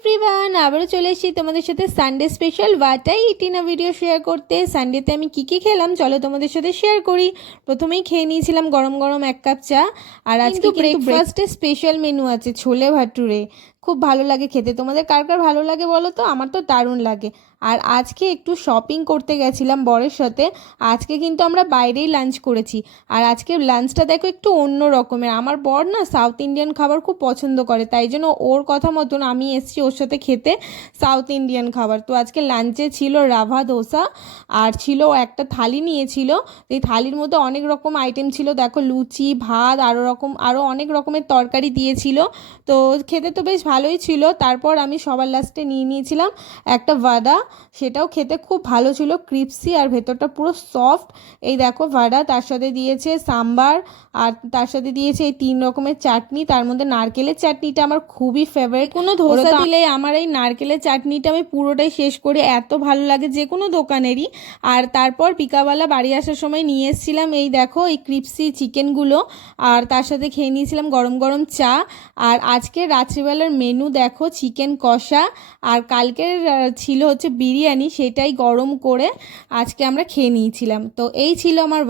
Everyone, আবারও চলে এসেছি তোমাদের সাথে সানডে স্পেশাল ওয়াটাই ইটিনা ভিডিও শেয়ার করতে। সানডেতে আমি কী কী খেলাম চলো তোমাদের সাথে শেয়ার করি। প্রথমেই খেয়ে নিয়েছিলাম গরম গরম 1 কাপ চা। আর আজকে ব্রেকফাস্টে স্পেশাল মেনু আছে ছোলে ভাটুরে। খুব ভালো লাগে খেতে। তোমাদের কার কার ভালো লাগে বলো তো? আমার তো দারুণ লাগে। আর আজকে একটু শপিং করতে গেছিলাম বরের সাথে। আজকে কিন্তু আমরা বাইরেই লাঞ্চ করেছি। আর আজকে লাঞ্চটা দেখো একটু অন্য রকমের। আমার বর না সাউথ ইন্ডিয়ান খাবার খুব পছন্দ করে, তাই জন্য ওর কথা মতন আমি এসেছি ওর সাথে খেতে সাউথ ইন্ডিয়ান খাবার। তো আজকে লাঞ্চে ছিল রাভা ধোসা, আর ছিল একটা থালি নিয়েছিল। এই থালির মধ্যে অনেক রকম আইটেম ছিল, দেখো লুচি, ভাত, আরও অনেক রকমের তরকারি দিয়েছিল। তো খেতে তো বেশ ভালোই ছিল। তারপর আমি সবার লাস্টে নিয়ে নিয়েছিলাম একটা ভাডা। সেটাও খেতে খুব ভালো ছিল, ক্রিপসি আর ভেতরটা পুরো সফট। এই দেখো ভাডা, তার সাথে দিয়েছে সাম্বার, আর তার সাথে দিয়েছে এই 3 রকমের চাটনি। তার মধ্যে নারকেলের চাটনিটা আমার খুবই ফেভারিট। কোনো ধোসা দিলেই আমার এই নারকেলের চাটনিটা আমি পুরোটাই শেষ করি, এত ভালো লাগে যে কোনো দোকানেরই। আর তারপর পিকাওয়ালা বাড়ি আসার সময় নিয়ে এসেছিলাম এই দেখো এই ক্রিপসি চিকেনগুলো, আর তার সাথে খেয়ে নিয়েছিলাম গরম গরম চা। আর আজকে রাত্রিবেলার মেনু দেখো চিকেন কষা, আর কালকের ছিল হচ্ছে বিরিয়ানি, সেটাই গরম করে আজকে আমরা খেয়ে নিয়েছিলাম। তো এই ছিল আমার